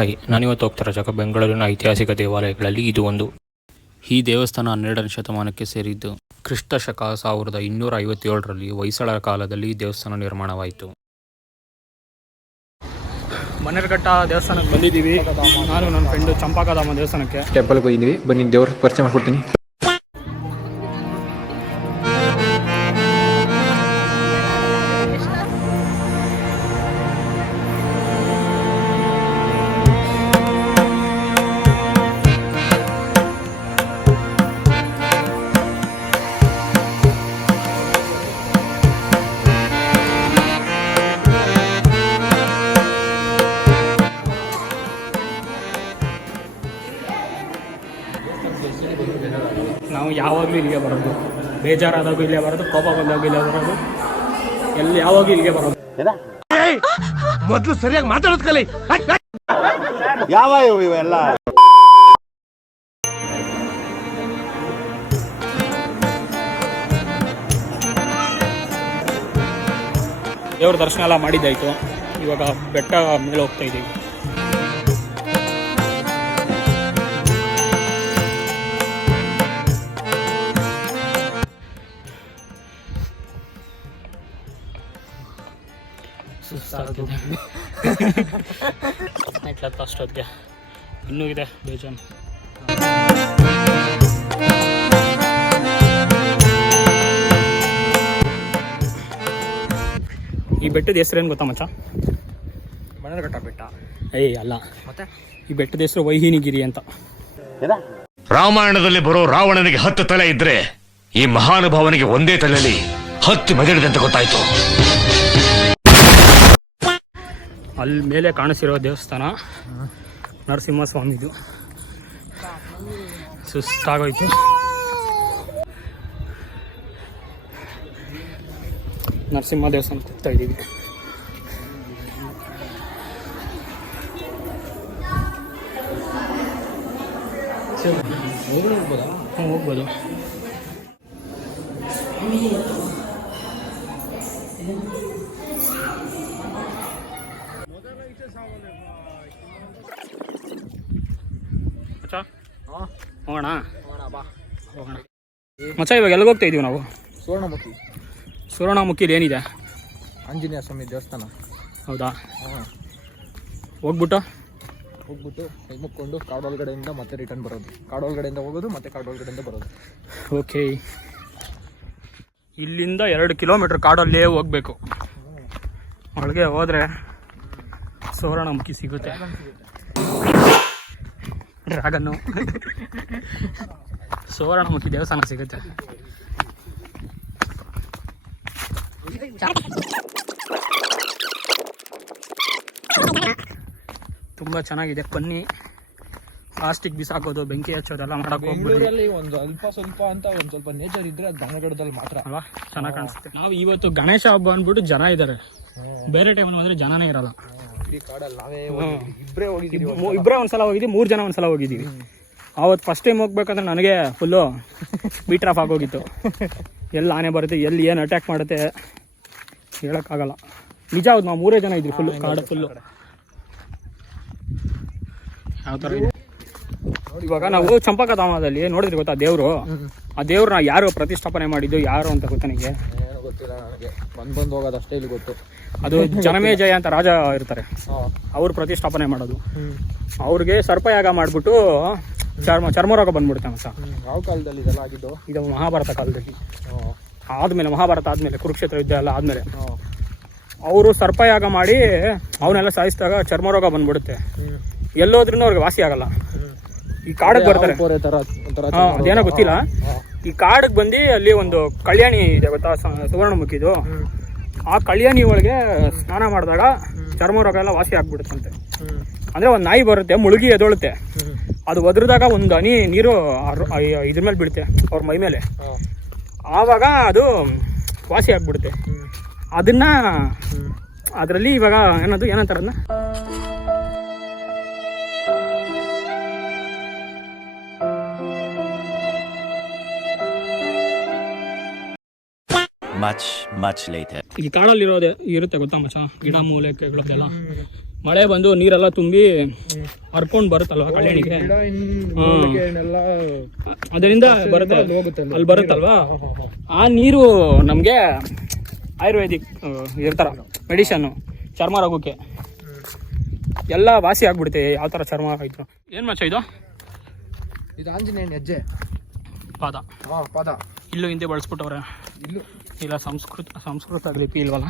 Hi, ನಾನಿವತ್ತು ಹೋಗ್ತಿರೋ ಜಾಗ ಬೆಂಗಳೂರಿನ ಐತಿಹಾಸಿಕ ದೇವಾಲಯಗಳಲ್ಲಿ ಇದು ಒಂದು. ಈ ದೇವಸ್ಥಾನ 12ನೇ ಶತಮಾನಕ್ಕೆ ಸೇರಿದ್ದು. ಕ್ರಿಸ್ತ ಶಕ 1257ರಲ್ಲಿ ಹೊಯ್ಸಳರ ಕಾಲದಲ್ಲಿ ಈ ದೇವಸ್ಥಾನ ನಿರ್ಮಾಣವಾಯಿತು. ಮನೆರ್ಘಟ್ಟ ದೇವಸ್ಥಾನಕ್ಕೆ ಬಂದಿದ್ದೀವಿ. ನಾನು ನನ್ನ ಫ್ರೆಂಡು ಚಂಪಾಕಧಾಮ ದೇವಸ್ಥಾನಕ್ಕೆ ಟೆಂಪಲ್ಗೆ ಹೋಗಿದ್ದೀವಿ. ಬನ್ನಿ ದೇವ್ರ ಪರಿಚಯ ಮಾಡ್ಕೊಡ್ತೀನಿ. ನಾವು ಯಾವಾಗಲೂ ಇಲ್ಲಿಗೆ ಬರೋದು. ಬೇಜಾರಾದಾಗೂ ಇಲ್ಲೇ ಬರೋದು, ಕೋಪ ಬಂದಾಗ ಇಲ್ಲೇ ಬರೋದು, ಎಲ್ಲಿ ಯಾವಾಗಲೂ ಇಲ್ಲಿಗೆ ಬರೋದು. ಮೊದಲು ಸರಿಯಾಗಿ ಮಾತಾಡೋದು ಕಲಿ. ಯಾವ ಇವೆಲ್ಲ ದೇವ್ರ ದರ್ಶನ ಎಲ್ಲ ಮಾಡಿದ್ದಾಯಿತು. ಇವಾಗ ಬೆಟ್ಟ ಮೇಲೆ ಹೋಗ್ತಾ ಇದ್ದೀವಿ. ಸುಸ್ತಾಗ್ತಿದೆ ಅಷ್ಟೊತ್ತಿಗೆ. ಇನ್ನೂ ಇದೆ ಬೇಜಾನ್. ಈ ಬೆಟ್ಟದ ಹೆಸರೇನು ಗೊತ್ತಾ ಮಚ್ಚ? ಮನೆರ್ಘಟ್ಟ ಬೆಟ್ಟ. ಅಲ್ಲ, ಮತ್ತೆ ಈ ಬೆಟ್ಟದ ಹೆಸರು ವೈಹಿನಿಗಿರಿ ಅಂತ. ರಾಮಾಯಣದಲ್ಲಿ ಬರೋ ರಾವಣನಿಗೆ 10 ತಲೆ ಇದ್ರೆ ಈ ಮಹಾನುಭಾವನಿಗೆ ಒಂದೇ ತಲೆಯಲ್ಲಿ 10 ಮೆದಳಿದೆ ಅಂತ ಗೊತ್ತಾಯ್ತು. ಅಲ್ಲಿ ಮೇಲೆ ಕಾಣಿಸಿರೋ ದೇವಸ್ಥಾನ ನರಸಿಂಹಸ್ವಾಮಿದು. ಸುಸ್ತಾಗೋಯ್ತು. ನರಸಿಂಹ ದೇವಸ್ಥಾನಕ್ಕೆ ಹೋಗ್ತಾ ಇದ್ದೀವಿ. ಹೋಗ್ಬೋದು. ಹೋಗೋಣ ಮಚ್ಚ. ಇವಾಗ ಎಲ್ಲಿಗೆ ಹೋಗ್ತಾ ಇದೀವಿ ನಾವು? ಸುವರ್ಣಮುಖಿಲಿ ಏನಿದೆ? ಆಂಜನೇಯ ಸ್ವಾಮಿ ದೇವಸ್ಥಾನ. ಹೌದಾ? ಹೋಗ್ಬಿಟ್ಟು ಕೈ ಮುಕ್ಕೊಂಡು ಕಾಡೊಳಗಡೆಯಿಂದ ಮತ್ತೆ ರಿಟರ್ನ್ ಬರೋದು. ಕಾಡೊಳಗಡೆಯಿಂದ ಹೋಗೋದು ಮತ್ತೆ ಕಾಡೊಳಗಡೆಯಿಂದ ಬರೋದು. ಓಕೆ. ಇಲ್ಲಿಂದ 2 ಕಿಲೋಮೀಟ್ರ್ ಕಾಡಲ್ಲೇ ಹೋಗ್ಬೇಕು. ಒಳಗೆ ಹೋದರೆ ಸುವರ್ಣಮುಖಿ ಸಿಗುತ್ತೆ. ಡ್ರ್ಯಾಗನ್ನು ಸುವರ್ಣಮುಖಿ ದೇವಸ್ಥಾನ ಸಿಗುತ್ತೆ. ತುಂಬ ಚೆನ್ನಾಗಿದೆ. ಬನ್ನಿ, ಪ್ಲಾಸ್ಟಿಕ್ ಬಿಸಾಕೋದು, ಬೆಂಕಿ ಹಚ್ಚೋದೆಲ್ಲ ಮಾಡಕ್ಕೆ ಹೋಗ್ಬಿಡಿ. ಒಂದು ಸ್ವಲ್ಪ ಅಂತ ಒಂದು ಸ್ವಲ್ಪ ನೇಚರ್ ಇದ್ರೆ ಅದು ದನಗಡದಲ್ಲಿ ಮಾತ್ರ ಅಲ್ವಾ ಚೆನ್ನಾಗಿ ಕಾಣಿಸುತ್ತೆ. ನಾವು ಇವತ್ತು ಗಣೇಶ ಹಬ್ಬ ಅಂದ್ಬಿಟ್ಟು ಜನ ಇದ್ದಾರೆ. ಬೇರೆ ಟೈಮಲ್ಲಿ ಹೋದ್ರೆ ಜನನೇ ಇರಲ್ಲ. ಇಬ್ಬರೇ ಒಂದ್ಸಲ ಹೋಗಿದ್ದೀವಿ, 3 ಜನ ಒಂದ್ಸಲ ಹೋಗಿದ್ದೀವಿ. ಅವತ್ತು ಫಸ್ಟ್ ಟೈಮ್ ಹೋಗ್ಬೇಕಂದ್ರೆ ನನಗೆ ಫುಲ್ಲು ಬೀಟ್ ಆಫ್ ಆಗೋಗಿತ್ತು. ಎಲ್ಲಿ ಆನೆ ಬರುತ್ತೆ, ಎಲ್ಲಿ ಏನು ಅಟ್ಯಾಕ್ ಮಾಡುತ್ತೆ ಹೇಳೋಕ್ಕಾಗಲ್ಲ. ನಿಜ ಹೌದು, ನಾವು 3 ಜನ ಇದ್ವಿ. ಫುಲ್ಲು ಕಾಡು ಫುಲ್ಲು. ಯಾವ ಥರ ಇದೆ ಇವಾಗ ನಾವು ಚಂಪಾಕಧಾಮದಲ್ಲಿ ನೋಡಿದ್ರಿ ಗೊತ್ತಾ ದೇವರು? ಆ ದೇವ್ರನ್ನ ಯಾರು ಪ್ರತಿಷ್ಠಾಪನೆ ಮಾಡಿದ್ದು, ಯಾರು ಅಂತ ಗೊತ್ತಾ ನಿಮಗೆ? ಗೊತ್ತಿಲ್ಲ ನನಗೆ. ಬಂದು ಹೋಗೋದು ಅಷ್ಟೇ ಇಲ್ಲಿ ಗೊತ್ತು. ಅದು ಜನಮೇಜಯ ಅಂತ ರಾಜ ಇರ್ತಾರೆ, ಅವ್ರು ಪ್ರತಿಷ್ಠಾಪನೆ ಮಾಡೋದು. ಅವ್ರಿಗೆ ಸರ್ಪಯಾಗ ಮಾಡಿಬಿಟ್ಟು ಚರ್ಮರೋಗ ಬಂದ್ಬಿಡುತ್ತೆ ಮಚ್ಚ. ಯಾವ ಕಾಲದಲ್ಲಿ ಇದೆಲ್ಲ ಆಗಿದ್ದು? ಇದು ಮಹಾಭಾರತ ಕಾಲದಲ್ಲಿ ಆದಮೇಲೆ, ಮಹಾಭಾರತ ಆದಮೇಲೆ, ಕುರುಕ್ಷೇತ್ರ ಯುದ್ಧ ಎಲ್ಲ ಆದಮೇಲೆ ಅವರು ಸರ್ಪಯಾಗ ಮಾಡಿ ಅವನ್ನೆಲ್ಲ ಸಾಯಿಸಿದಾಗ ಚರ್ಮರೋಗ ಬಂದ್ಬಿಡುತ್ತೆ. ಎಲ್ಲೋದ್ರೂ ಅವ್ರಿಗೆ ವಾಸಿ ಆಗಲ್ಲ. ಈ ಕಾಡಿಗೆ ಬರ್ತಾರೆ, ಅದೇನೋ ಗೊತ್ತಿಲ್ಲ. ಈ ಕಾಡಿಗೆ ಬಂದು ಅಲ್ಲಿ ಒಂದು ಕಲ್ಯಾಣಿ ಇದೆ ಗೊತ್ತಾ, ಸುವರ್ಣಮುಖಿದು. ಆ ಕಲ್ಯಾಣಿ ಒಳಗೆ ಸ್ನಾನ ಮಾಡಿದಾಗ ಚರ್ಮರೋಗ ಎಲ್ಲ ವಾಸಿ ಆಗ್ಬಿಡುತ್ತಂತೆ. ಅಂದರೆ ಒಂದು ನಾಯಿ ಬರುತ್ತೆ, ಮುಳುಗಿ ಎದೊಳುತ್ತೆ. ಅದು ಒದ್ರದಾಗ ಒಂದು ಹನಿ ನೀರು ಇದ್ರ ಮೇಲೆ ಬೀಳುತ್ತೆ, ಅವ್ರ ಮೈ ಮೇಲೆ. ಆವಾಗ ಅದು ವಾಸಿ ಆಗ್ಬಿಡುತ್ತೆ. ಅದನ್ನ ಅದರಲ್ಲಿ ಇವಾಗ ಏನಂತಾರೆ ಅದನ್ನ much later. ಈ ಕಾಡಲ್ಲಿ ಇರೋದೇ ಇರುತ್ತೆ ಗೊತ್ತಾ ಮಚ್ಚ, ಗಿಡ ಮೂಲಿಕೆಗಳದೆಲ್ಲ. ಮಳೆ ಬಂದು ನೀರೆಲ್ಲ ತುಂಬಿ ಹರ್ಕೊಂಡು ಬರುತ್ತಲ್ವ ಕಲ್ಯಾಣಿಗೆ, ಅದರಿಂದ ಬರುತ್ತೆ, ಅಲ್ಲಿ ಬರುತ್ತಲ್ವಾ ಆ ನೀರು ನಮಗೆ ಆಯುರ್ವೇದಿಕ್ ಇರ್ತಾರ ಮೆಡಿಷನ್ನು ಚರ್ಮ ರೋಗಕ್ಕೆ ಎಲ್ಲ ವಾಸಿ ಆಗ್ಬಿಡುತ್ತೆ. ಯಾವ ಥರ ಚರ್ಮ ಆಯಿತು. ಏನು ಮಚ್ಚ ಇದು? ಇದು ಆಂಜನೇಯನ ಹೆಜ್ಜೆ ಪಾದ. ಪಾದ ಇಲ್ಲೂ ಹಿಂದೆ ಬಳಸ್ಬಿಟ್ಟವ್ರೆ. ಇಲ್ಲೂ ಇಲ್ಲ ಸಂಸ್ಕೃತ ಲಿಪಿ ಇಲ್ವಲ್ಲ?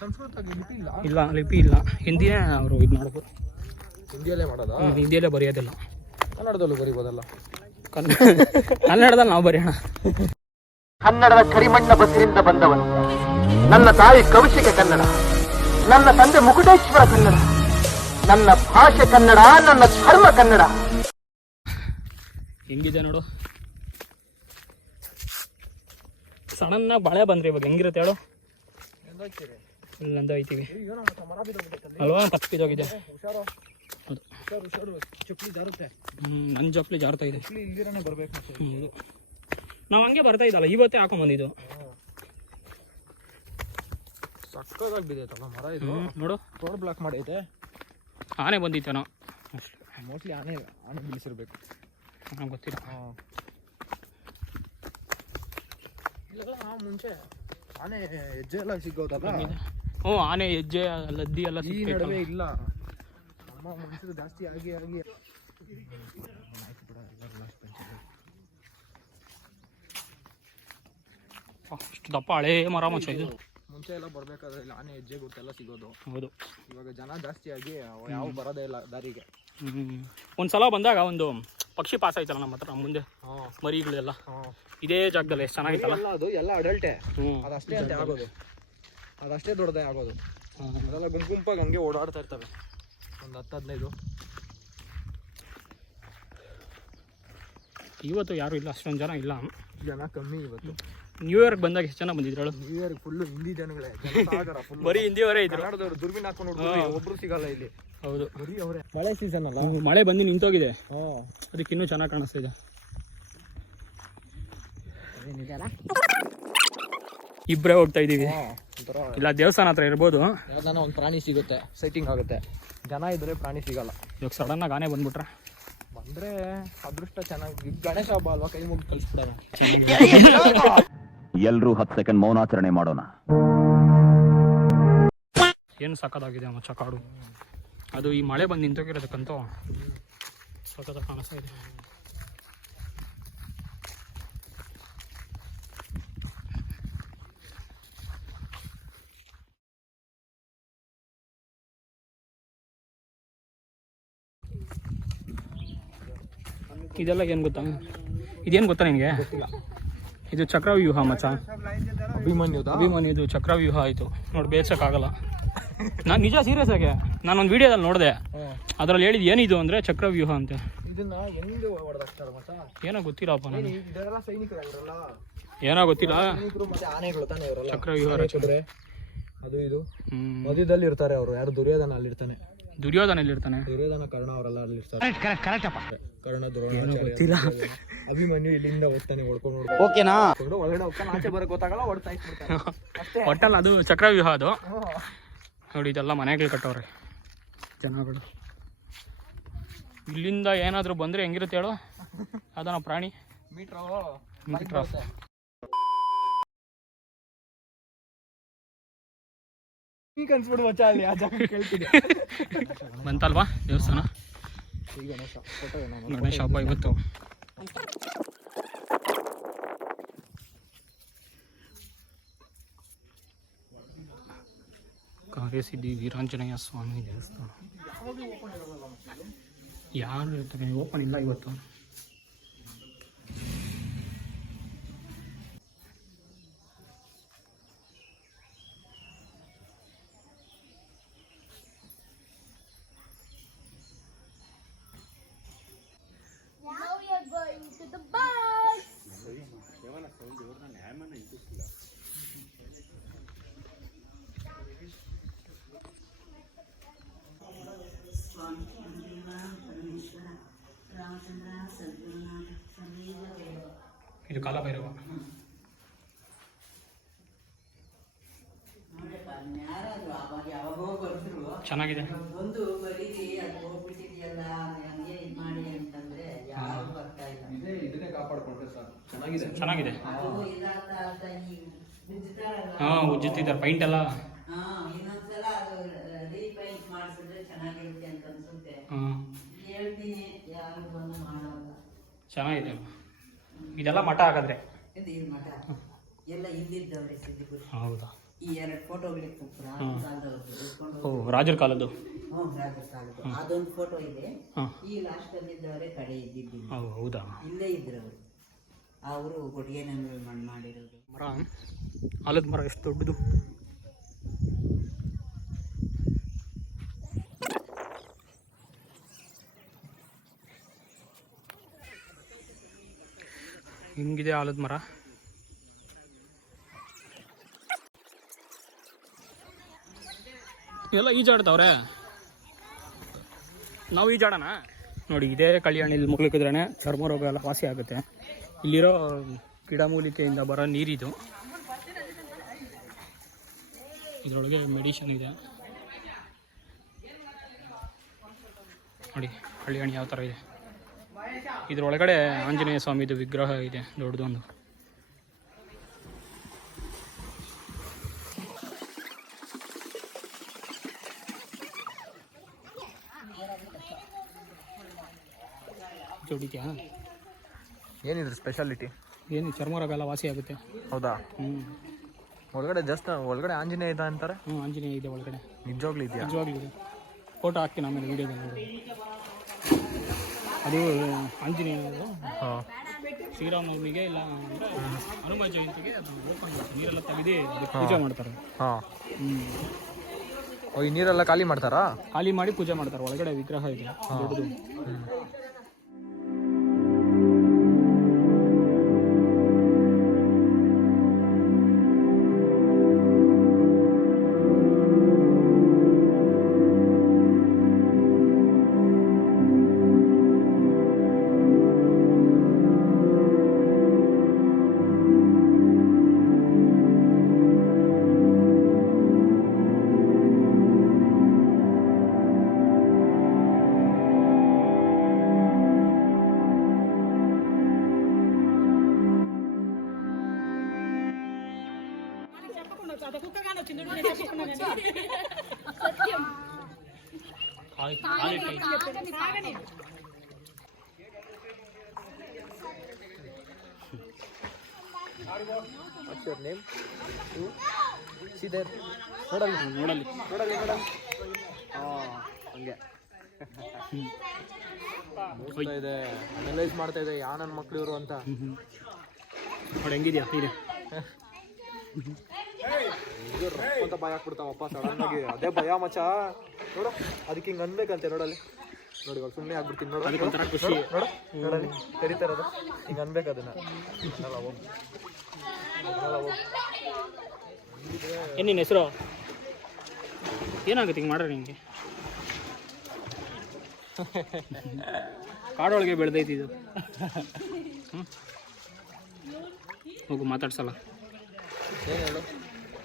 ಸಂಸ್ಕೃತ ಲಿಪಿ ಇಲ್ಲ. ಇಲ್ಲ ಲಿಪಿ ಇಲ್ಲ, ಹಿಂದಿನೇ ಅವರು ಇದು ಮಾಡೋದು. ಹಿಂದಿಯಲ್ಲೇ ಮಾಡೋದಾ? ಹಿಂದಿಯಲ್ಲೇ ಬರೆಯೋದಿಲ್ಲ, ಕನ್ನಡದಲ್ಲೂ ಬರೀಬೋದಲ್ಲ. ಕನ್ನಡದಲ್ಲಿ ನಾವು ಬರೆಯೋಣ. ಕನ್ನಡದ ಕರಿಮಣ್ಣ ಬಸಿರಿಂದ ಬಂದವನು. ನನ್ನ ತಾಯಿ ಕೌಶಿಕ ಕನ್ನಡ, ನನ್ನ ತಂದೆ ಮುಕುಟೇಶ್ವರ ಕನ್ನಡ, ನನ್ನ ಭಾಷೆ ಕನ್ನಡ, ನನ್ನ ಧರ್ಮ ಕನ್ನಡ. ಹೆಂಗಿದೆ ನೋಡು, ಸಡನ್ ಆಗಿ ಮಳೆ ಬಂದ್ರೆ ಇವಾಗ ಹೆಂಗಿರುತ್ತೆ ಹೇಳು? ಇಲ್ಲಂದ ಐತೀವಿ ಅಲ್ವಾ? ತಪ್ಪಿದೋಗಿದೆ. ಹೌದು, ಚಪ್ಪಲಿ ಜಾರುತ್ತೆ. ನನ್ನ ಚಪ್ಪಲಿ ಜಾರ್ತಾ ಇದೆ. ಇಲ್ದಿರನೇ ಬರ್ಬೇಕು. ಹೌದು, ನಾವು ಹಂಗೆ ಬರ್ತಾ ಇದ್ದಲ್ಲ, ಇವತ್ತೇ ಹಾಕೊಂಡ್ಬಂದಿದ್ದು. ಸಕ್ಕದಾಗಿ ಬಿದ್ದೈತಲ್ಲ ಮರ ಇದು. ನೋಡು, ರೋಡ್ ಬ್ಲಾಕ್ ಮಾಡೈತೆ. ಆನೆ ಬಂದಿತ್ತೇನೋ ಅಷ್ಟೇ, ಮೋಸ್ಟ್ಲಿ ಆನೆ ಬೀಳಿಸಿರ್ಬೇಕು, ನನಗೆ ಗೊತ್ತಿಲ್ಲ. ಇಲ್ಲೆಲ್ಲ ಮುಂಚೆ ಆನೆ ಹೆಜ್ಜೆ ಎಲ್ಲ ಸಿಗೋದಲ್ಲ. ಹ್ಞೂ, ಆನೆ ಹೆಜ್ಜೆ ಲದ್ದಿ ಎಲ್ಲ ಈ ನಡುವೆ ಇಲ್ಲ. ನಮ್ಮ ಮನುಷ್ಯರು ಜಾಸ್ತಿ ಆಗಿ ಇಷ್ಟು ದಪ್ಪ ಹಳೇ ಮರ ಮಚ್ಚ ಇದು. ಮುಂಚೆ ಎಲ್ಲ ಬರ್ಬೇಕಾದ್ರೆ ಇಲ್ಲಿ ಆನೆ ಹೆಜ್ಜೆ ಗುರ್ತೆಲ್ಲ ಸಿಗೋದು. ಹೌದು, ಇವಾಗ ಜನ ಜಾಸ್ತಿ ಆಗಿ ಯಾವ ಬರೋದೇ ಇಲ್ಲ ದಾರಿಗೆ. ಒಂದ್ಸಲ ಬಂದಾಗ ಒಂದು ಪಕ್ಷಿ ಪಾಸ್ ಆಯ್ತಲ್ಲ ನಮ್ಮ ಹತ್ರ, ನಮ್ಮ ಮುಂದೆ ಮರಿಗಳೆಲ್ಲ ಇದೇ ಜಾಗದಲ್ಲಿ ಎಷ್ಟು ಚೆನ್ನಾಗಿತ್ತಲ್ಲ. ಅದು ಎಲ್ಲ ಅಡಲ್ಟೆ, ಅದಷ್ಟೇ ಅಂತ ಆಗೋದು, ಅದಷ್ಟೇ ದೊಡ್ಡದೇ ಆಗೋದು. ಅದೆಲ್ಲ ಗುಂಪಾಗಿ ಹಂಗೆ ಓಡಾಡ್ತಾ ಇರ್ತವೆ, ಒಂದು 10-15. ಇವತ್ತು ಯಾರು ಇಲ್ಲ, ಅಷ್ಟೊಂದು ಜನ ಇಲ್ಲ, ಜನ ಕಮ್ಮಿ ಇವತ್ತು. ನ್ಯೂ ಇಯರ್ಗೆ ಬಂದಾಗ ಎಷ್ಟು ಜನ ಬಂದಿದ್ರು? ನ್ಯೂ ಇಯರ್ ಫುಲ್ಲು ಹಿಂದಿ ಜನಗಳೇ, ಫುಲ್ ಬರೀ ಹಿಂದಿಯವರೇ ಇದ್ರು. ಕನ್ನಡದವ್ರು ದುರ್ಬಿನ್ ಹಾಕೊಂಡು ಒಬ್ರು ಸಿಗಲ್ಲ ಇಲ್ಲಿ. ಹೌದು, ಬರೀ ಅವರೇ. ಮಳೆ ಸೀಸನ್ ಅಲ್ಲ, ಮಳೆ ಬಂದು ನಿಂತೋಗಿದೆ, ಅದಕ್ಕೆ ಇನ್ನೂ ಚೆನ್ನಾಗಿ ಕಾಣಿಸ್ತಾ ಇದೆ. ಇಬ್ಬರೇ ಹೋಗ್ತಾ ಇದೀವಿ, ಇಲ್ಲ ದೇವಸ್ಥಾನ ಹತ್ರ ಇರ್ಬೋದು. ಯಾವ್ದಾನ ಒಂದು ಪ್ರಾಣಿ ಸಿಗುತ್ತೆ, ಸೈಟಿಂಗ್ ಆಗುತ್ತೆ. ಜನ ಇದ್ರೆ ಪ್ರಾಣಿ ಸಿಗಲ್ಲ. ಇವಾಗ ಸಡನ್ ಆಗಿ ಆನೆ ಬಂದ್ಬಿಟ್ರೆ ಬಂದ್ರೆ ಅದೃಷ್ಟ ಚೆನ್ನಾಗಿ. ಗಣೇಶ ಹಬ್ಬ ಅಲ್ವಾ, ಕೈ ಮುಗಿ ಕಳಿಸ್ಬಿಡೋಣ. ಎಲ್ರೂ 10 ಸೆಕೆಂಡ್ ಮೌನಾಚರಣೆ ಮಾಡೋಣ. ಏನು ಸಕ್ಕದಾಗಿದೆ ಮಚ್ಚ ಕಾಡು. ಅದು ಈ ಮಳೆ ಬಂದು ನಿಂತೋಗಿರೋದಕ್ಕಂತೂ ಸಕ್ಕತ್ತಾಗಿ ಕಾಣಿಸ್ತಾ ಇದೆ. ಇದೆಲ್ಲ ಏನು ಗೊತ್ತಾ? ಇದೇನು ಗೊತ್ತಾ ನಿನಗೆ? ಇದು ಚಕ್ರವ್ಯೂಹ ಮಚ್ಚ. ಅಭಿಮನ್ಯುದು ಚಕ್ರವ್ಯೂಹ ಆಯಿತು ನೋಡಿ, ಬೇಸಕ್ಕಾಗಲ್ಲ. ನಾನು ನಿಜ ಸೀರಿಯಸ್ ಆಗಿ ನಾನೊಂದು ವಿಡಿಯೋದಲ್ಲಿ ನೋಡಿದೆ, ಅದರಲ್ಲಿ ಹೇಳಿದ್ದು ಏನಿದು ಅಂದರೆ ಚಕ್ರವ್ಯೂಹ ಅಂತೆ. ಇದನ್ನ ಹೆಂಗೆ ಹೊಡೆದಾಕ್ತಾರೆ ಮಚ್ಚ? ಏನೋ ಗೊತ್ತಿಲ್ಲಪ್ಪ ನನಗೆ, ಇದೆಲ್ಲ ಸೈನಿಕರಾಗಿರಲ್ಲ, ಏನೋ ಗೊತ್ತಿಲ್ಲ. ಸೈನಿಕರು ಮತ್ತೆ ಆನೆಗಳು ತಾನೇ ಇವರಲ್ಲ. ಚಕ್ರವ್ಯೂಹ ರಚನೆ ಅದು ಇದು ಮಧ್ಯದಲ್ಲಿ ಇರ್ತಾರೆ ಅವರು. ಯಾರು? ದುರ್ಯೋಧನ ಅಲ್ಲಿರ್ತಾನೆ. ದುರ್ಯೋಧನ ಎಲ್ಲಿರ್ತಾನೆ? ದುರ್ಯೋಧನ ಕರ್ಣ ಅವರೆಲ್ಲ ಅಲ್ಲಿರ್ತಾರೆ. ಕರ್ಣ, ದ್ರೋಣಾಚಾರ್ಯ, ಅಭಿಮನ್ಯು ಇಲ್ಲಿಂದ ಹೋಗ್ತಾನೆ ಹೊಡ್ಕೊಂಡು ಓಕೆನಾ? ಒಳಗಡೆ ಹೋಗ್ತಾನೆ, ಆಚೆ ಬರಕ್ ಗೊತ್ತಾಗಲ್ಲ, ಹೊಡ್ತಾ ಇಟ್ಬಿಡ್ತಾನೆ ಅಷ್ಟೇ. ಒಟ್ಟಲ್ಲ ಅದು ಚಕ್ರವ್ಯೂಹ. ಅದು ನೋಡಿ, ಇದೆಲ್ಲ ಮನೆಗಳು ಕಟ್ಟವ್ರೆ ಜನಗಳು. ಇಲ್ಲಿಂದ ಏನಾದರೂ ಬಂದರೆ ಹೆಂಗಿರುತ್ತೆ ಹೇಳು? ಅದನ್ನ ಪ್ರಾಣಿ ಮೀಟ್ರ್ ಕನ್ಸ್ಬಿಡು ಮಚ್ಚ, ಅಲ್ಲಿ ಆ ಜಾಗ ಕೇಳ್ತೀನಿ. ಬಂತಲ್ವಾ ದೇವಸ್ಥಾನ? ಗಣೇಶ ಗಣೇಶ ಹಬ್ಬ ಇವತ್ತು. ಕಾರ್ಯಸಿದ್ಧಿ ವೀರಾಂಜನೇಯ ಸ್ವಾಮಿ ದೇವಸ್ಥಾನ. ಯಾರು ಇರ್ತಾರೆ? ಓಪನ್ ಇಲ್ಲ ಇವತ್ತು. ಇದು ಕಾಲಭೈರವ. ಯಾರಾದ್ರು ಅವಾಗ ಯಾವಾಗೋ ಬರ್ತಿರು ಚೆನ್ನಾಗಿದೆ. ಒಂದು ಬರೀರಿ ಅದು ಹೋಗ್ಬಿಟ್ಟಿದೆಯಲ್ಲ ಹಂಗೆ ಇದು ಮಾಡಿ ಅಂತಂದ್ರೆ ಯಾರು ಬರ್ತಾ ಇಲ್ಲ. ಇದನ್ನೇ ಕಾಪಾಡ್ಕೊಂಡ್ರೆ ಸರ್ ಚೆನ್ನಾಗಿದೆ. ಚೆನ್ನಾಗಿದೆ. ಅದು ಇದಾಗ್ತಾ ಆಗ್ತಾ ಈ ಉಜ್ತಾರಲ್ಲ. ಉಜ್ಜುತ್ತಿದ್ದಾರೆ ಪೈಂಟ್ ಎಲ್ಲ. ಇನ್ನೊಂದ್ಸಲ ಅದು ರೀಪೈಂಟ್ ಮಾಡಿಸಿದ್ರೆ ಚೆನ್ನಾಗಿರುತ್ತೆ ಅಂತ ಅನ್ಸುತ್ತೆ. ಹೇಳ್ತೀನಿ ಯಾರು ಬಂದು ಮಾಡೋಲ್ಲ. ಚೆನ್ನಾಗಿದೆ. ಇದೆಲ್ಲ ಮಠ ಹಾಗಾದ್ರೆ. ಇದು ಮಠ ಎಲ್ಲ ಇಲ್ಲಿದ್ದವ್ರೆ ಸಿದ್ದಿಪುರ. ಹೌದಾ? ಈ 2 ಫೋಟೋಗಳಿತ್ತು ಕಾಲದವ್ರು. ರಾಜರ ಕಾಲದ್ದು. ರಾಜರ ಕಾಲದ್ದು. ಅದೊಂದು ಫೋಟೋ ಇದೆ. ಈ ಲಾಸ್ಟ್ ಅಲ್ಲಿ ಇದ್ದವರೇ ಕಡೆ ಇದ್ದಿದ್ದು. ಹೌದಾ? ಇಲ್ಲೇ ಇದ್ರು ಅವರು ಕೊಟ್ಟಿಗೆ ಮಣ್ಣು ಮಾಡಿರೋದು. ಮರ, ಆಲದ ಮರ ಎಷ್ಟು ದೊಡ್ಡದು. ಹಿಂಗಿದೆ ಆಲದ ಮರ. ಎಲ್ಲ ಈಜಾಡ್ತಾವ್ರೆ. ನಾವು ಈಜಾಡೋಣ ನೋಡಿ. ಇದೇ ಕಳಿಯಾಣಿಲಿ ಮುಗ್ಲಿಕ್ಕಿದ್ರೇ ಚರ್ಮ ರೋಗ ಎಲ್ಲ ವಾಸಿ ಆಗುತ್ತೆ. ಇಲ್ಲಿರೋ ಗಿಡಮೂಲಿಕೆಯಿಂದ ಬರೋ ನೀರಿದು. ಇದರೊಳಗೆ ಮೆಡಿಷನ್ ಇದೆ ನೋಡಿ. ಕಳಿಯಾಣಿ ಯಾವ ಥರ ಇದೆ. ಇದರೊಳಗಡೆ ಆಂಜನೇಯ ಸ್ವಾಮಿದು ವಿಗ್ರಹ ಇದೆ ದೊಡ್ಡದೊಂದು. ಜೋಡಿದ್ಯಾ? ಏನಿದ್ರು ಸ್ಪೆಷಾಲಿಟಿ? ಏನು ಚರ್ಮ ರೋಗ ಎಲ್ಲ ವಾಸಿ ಆಗುತ್ತೆ. ಹೌದಾ? ಒಳಗಡೆ ಒಳಗಡೆ ಆಂಜನೇಯ ಇದೆ ಅಂತಾರೆ. ಆಂಜನೇಯ ಇದೆ ಒಳಗಡೆ. ನಿಜವಾಗ್ಲೂ ಇದೆಯಾ? ನಿಜವಾಗ್ಲೂ ಇದೆ. ಫೋಟೋ ಹಾಕ್ತೀನಿ ಆಮೇಲೆ ವೀಡಿಯೋದಲ್ಲಿ ನೋಡಿ. ಅದು ಆಂಜನೇಯದು. ಶ್ರೀರಾಮನವಮಿಗೆ ಇಲ್ಲ ಅಂದರೆ ಹನುಮ ಜಯಂತಿಗೆ ಅದು ಓಪನ್ ಮಾಡ್ತಾರೆ. ನೀರೆಲ್ಲ ತೆಗೆದು ಪೂಜೆ ಮಾಡ್ತಾರೆ. ಈ ನೀರೆಲ್ಲ ಖಾಲಿ ಮಾಡ್ತಾರಾ? ಖಾಲಿ ಮಾಡಿ ಪೂಜೆ ಮಾಡ್ತಾರೆ. ಒಳಗಡೆ ವಿಗ್ರಹ ಇದೆ ದೊಡ್ಡದು. What's your name? You? See there? ನೋಡಲ್ಲಿ. ಹಂಗೆ ಮೂಸ್ತಾ ಇದೆ, ಅನಲೈಸ್ ಮಾಡ್ತಾ ಇದೆ ಯಾ ನನ್ನ ಮಕ್ಳು ಇವರು ಅಂತ. ನೋಡಿ ಹೆಂಗಿದ್ಯಾ ಇದೆ. ಅಂತ ಭಯ ಹಾಕ್ಬಿಡ್ತಾವಪ್ಪ ಸಡನ್ ಆಗಿ. ಅದೇ ಭಯ ಮಚ ನೋಡು. ಅದಕ್ಕೆ ಹಿಂಗೆ ಅನ್ಬೇಕಂತೆ ನೋಡಲ್ಲಿ. ನೋಡಿ ಇವಾಗ ಸುಮ್ಮನೆ ಆಗ್ಬಿಡ್ತೀನಿ ನೋಡು. ಅದಕ್ಕೊಂಥರ ಖುಷಿ. ನೋಡಲ್ಲಿ ಕರಿತಾ ಇರೋದು ಹಿಂಗೆ ಅನ್ಬೇಕು ಅದನ್ನ. ಏನು ನಿನ್ನ ಹೆಸರು? ಏನಾಗುತ್ತೆ ಹಿಂಗೆ ಮಾಡ್ರೆ ನಿಮಗೆ? ಕಾಡೊಳಗೆ ಬೆಳೆದೈತಿ ಇದು. ಹೋಗು ಮಾತಾಡ್ಸಲ್ಲ. ಏನು ಹೇಳು,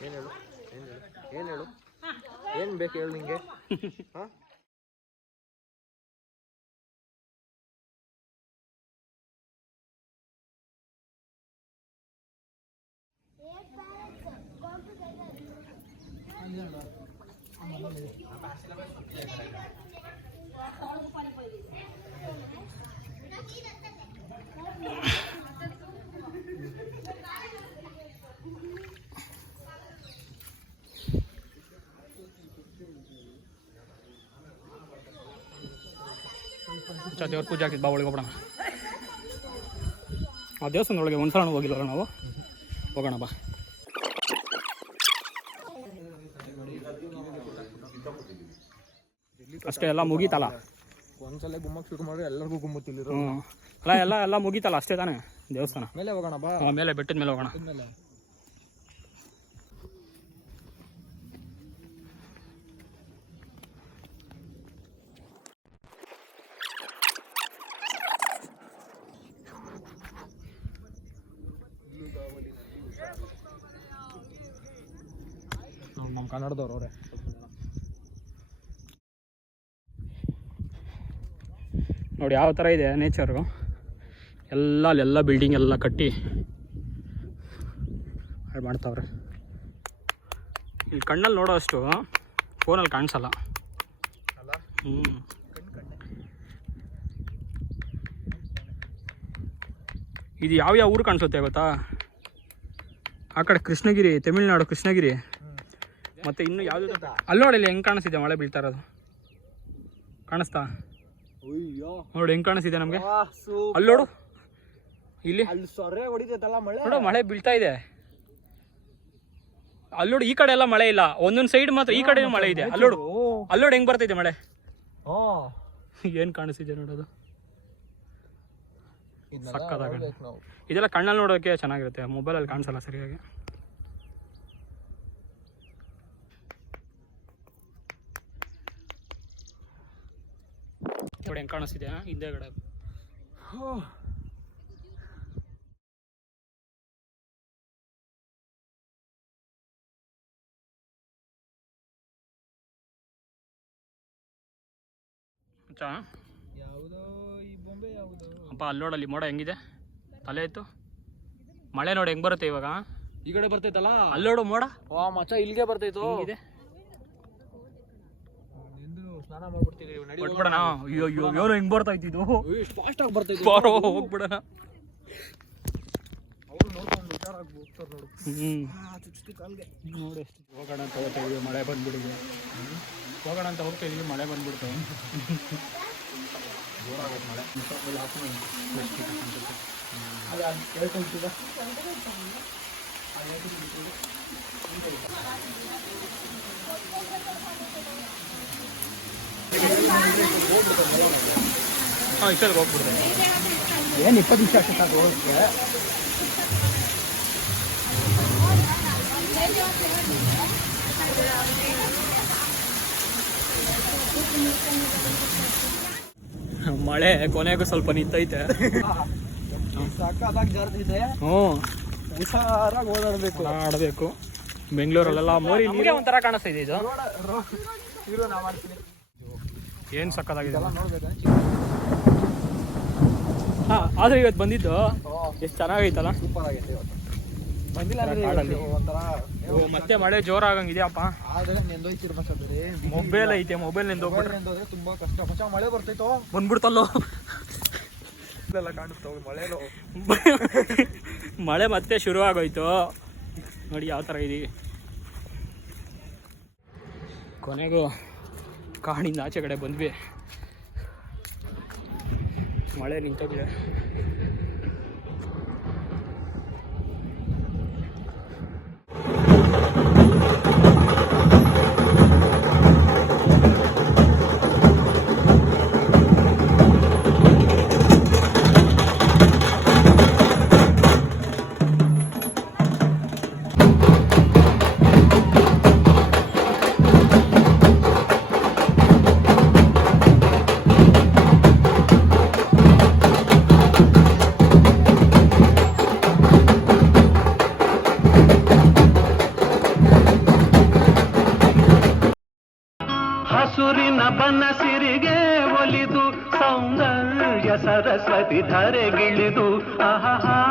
ಏನು ಹೇಳು, ಏನು ಹೇಳು, ಏನು ಹೇಳು, ಏನು ಬೇಕು ಹೇಳು ನಿಂಗೆ? ಹಾಂ ದೇವ್ರ ಪೂಜೆ ಹಾಕಿದ್ದು ಬಾ ಒಳಗೆ ಹೋಗೋಣ. ಆ ದೇವಸ್ಥಾನದೊಳಗೆ ಒಂದ್ಸಲ ಹೋಗಿಲ್ಲ ನಾವು. ಹೋಗೋಣ ಬಾ. ಅಷ್ಟೇ ಎಲ್ಲ ಮುಗೀತಲ್ಲ. ಒಂದ್ಸಲ ಗುಮ್ಮಕ್ಕೆ ಶುರು ಮಾಡಿ ಎಲ್ಲರಿಗೂ ಗುಮ್ಮತ್ತಿಲ್ಲಿರೋ. ಎಲ್ಲ ಮುಗೀತಲ್ಲ ಅಷ್ಟೇ ತಾನೇ ದೇವಸ್ಥಾನ. ಮೇಲೆ ಹೋಗೋಣ ಬಾ. ಮೇಲೆ ಬೆಟ್ಟದ ಮೇಲೆ ಹೋಗೋಣ. ಮೇಲೆ ನಮ್ಮ ಕನ್ನಡದವ್ರು ಅವರೇ. ನೋಡಿ ಯಾವ ಥರ ಇದೆ ನೇಚರು. ಅಲ್ಲೆಲ್ಲ ಬಿಲ್ಡಿಂಗ್ ಎಲ್ಲ ಕಟ್ಟಿ ಹಾಳು ಮಾಡ್ತಾವ್ರೆ. ಇಲ್ಲಿ ಕಣ್ಣಲ್ಲಿ ನೋಡೋ ಅಷ್ಟು ಫೋನಲ್ಲಿ ಕಾಣಿಸಲ್ಲ. ಇದು ಯಾವ ಊರು ಕಾಣಿಸುತ್ತೆ ಗೊತ್ತಾ? ಆ ಕಡೆ ಕೃಷ್ಣಗಿರಿ, ತಮಿಳ್ನಾಡು ಕೃಷ್ಣಗಿರಿ. ಮತ್ತು ಇನ್ನು ಯಾವುದು ಅಲ್ಲಿ ನೋಡಿ, ಇಲ್ಲಿ ಹೆಂಗೆ ಕಾಣಿಸ್ತಿದೆ ಮಳೆ ಬೀಳ್ತಾ ಇರೋದು. ಕಾಣಿಸ್ತಾ? ನೋಡಿ ಹೆಂಗೆ ಕಾಣಿಸ್ತಿದೆ ನಮಗೆ. ಅಲ್ಲಿ ನೋಡು, ಇಲ್ಲಿ ನೋಡು ಮಳೆ ಬೀಳ್ತಾ ಇದೆ. ಅಲ್ಲೋಡು ಈ ಕಡೆ ಎಲ್ಲ ಮಳೆ ಇಲ್ಲ, ಒಂದೊಂದು ಸೈಡ್ ಮಾತ್ರ ಈ ಕಡೆ ಮಳೆ ಇದೆ. ಅಲ್ಲೋಡು ಹೆಂಗೆ ಬರ್ತೈತೆ ಮಳೆ. ಏನು ಕಾಣಿಸ್ತಿದೆ ನೋಡೋದು, ಸಕ್ಕತ್ತಾಗ. ಇದೆಲ್ಲ ಕಣ್ಣಲ್ಲಿ ನೋಡೋಕೆ ಚೆನ್ನಾಗಿರುತ್ತೆ, ಮೊಬೈಲಲ್ಲಿ ಕಾಣಿಸಲ್ಲ ಸರಿಯಾಗಿ. ನೋಡಿ ಹೆಂಗೆ ಕಾಣಿಸ್ತಿದೆ ಹಿಂದೆಗಡೆ. ಅಪ್ಪ ಅಲ್ಲಿ ನೋಡಲ್ಲಿ ಮೋಡ ಹೆಂಗಿದೆ, ತಲೆ ಇತ್ತು. ಮಳೆ ನೋಡಿ ಹೆಂಗೆ ಬರುತ್ತೆ ಇವಾಗ. ಈ ಕಡೆ ಬರ್ತೈತಲ್ಲ, ಅಲ್ಲೋಡು ಮೋಡ. ಮಚ್ಚ ಇಲ್ಲಿಗೆ ಬರ್ತೈತು. ಇದೆ ಸ್ನಾನ ಮಾಡ್ಬಿಡ್ತೀವಿ, ಕೊಟ್ಬಿಡೋಣ. ಅಯ್ಯೋ ಏನೋ ಹೆಂಗೆ ಬರ್ತಾ ಇದ್ದಿದ್ದು, ಫಾಸ್ಟ್ ಆಗಿ ಬರ್ತೈತಿ. ಹೋಗ್ಬಿಡೋಣ. ಅವರು ನೋಡ್ಕೊಂಡು ಹುಷಾರಾಗಿ ಹೋಗ್ತಾರೆ ನೋಡು. ನೋಡಿ ಎಷ್ಟು ಹೋಗೋಣ ಅಂತ ಹೋಗ್ತಾ ಇದೀವಿ, ಮಳೆ ಬಂದ್ಬಿಡಿದೆ. ಹೋಗೋಣ ಅಂತ ಹೋಗ್ತಾ ಇದೀವಿ, ಮಳೆ ಬಂದ್ಬಿಡ್ತು. ಜೋರಾಗುತ್ತೆ ಮಳೆ. ಹಾಂ ಇಷ್ಟೊತ್ತಿಗೆ ಹೋಗ್ಬಿಡ್ತೇನೆ. ಏನು 20 ನಿಮಿಷ ಅಷ್ಟೇ ಸಾಕು ಹೋಗುತ್ತೆ. ಮಳೆ ಕೊನೆಗೂ ಸ್ವಲ್ಪ ನಿಂತೈತೆ. ಸಕ್ಕತ್ತಾಗಿ ಜಾರ್ತಿದೆ. ಹುಷಾರಾಗಿ ಓಡಾಡಬೇಕು. ಬೆಂಗಳೂರಲ್ಲೆಲ್ಲ ಮೋರಿ ನೀರು ಒಂಥರ ಕಾಣಿಸ್ತಾ ಇದೆ. ಇದು ಏನು ಸಕ್ಕತ್ತಾಗಿದೆ. ಹಾಂ ಆದರೆ ಇವತ್ತು ಬಂದಿದ್ದು ಎಷ್ಟು ಚೆನ್ನಾಗೈತಲ್ಲ. ಸೂಪರ್ ಆಗೈತೆ ಇವತ್ತು. ಬಂದಿಲ್ಲ ಮತ್ತೆ ಮಳೆ ಜೋರಾಗಂಗಿದೆಯಪ್ಪ. ಮೊಬೈಲ್ ಐತೆ, ಮೊಬೈಲ್ ಹೋಗ್ಬಿಟ್ರೆ ತುಂಬಾ ಕಷ್ಟ. ಮಚ್ಚ ಮಳೆ ಬರ್ತೈತೋ ಬಂದ್ಬಿಡ್ತಲ್ಲೋ. ಕಾಣಿಸ್ತಾವ ಮಳೆನೋ. ಮಳೆ ಮತ್ತೆ ಶುರು ಆಗೋಯ್ತು ನೋಡಿ ಯಾವ ಥರ ಇದೀವಿ. ಕೊನೆಗೂ ಕಾಡಿಂದ ಆಚೆ ಕಡೆ ಬಂದ್ವಿ. ಮಳೆ ನಿಂತೋಗಿದೆ. ಹಸುರಿನ ಬನಸಿರಿಗೆ ಒಲಿದು ಸೌಂದರ್ಯ ಸರಸ್ವತಿ ಧರೆಗಿಳಿದು ಆಹಾ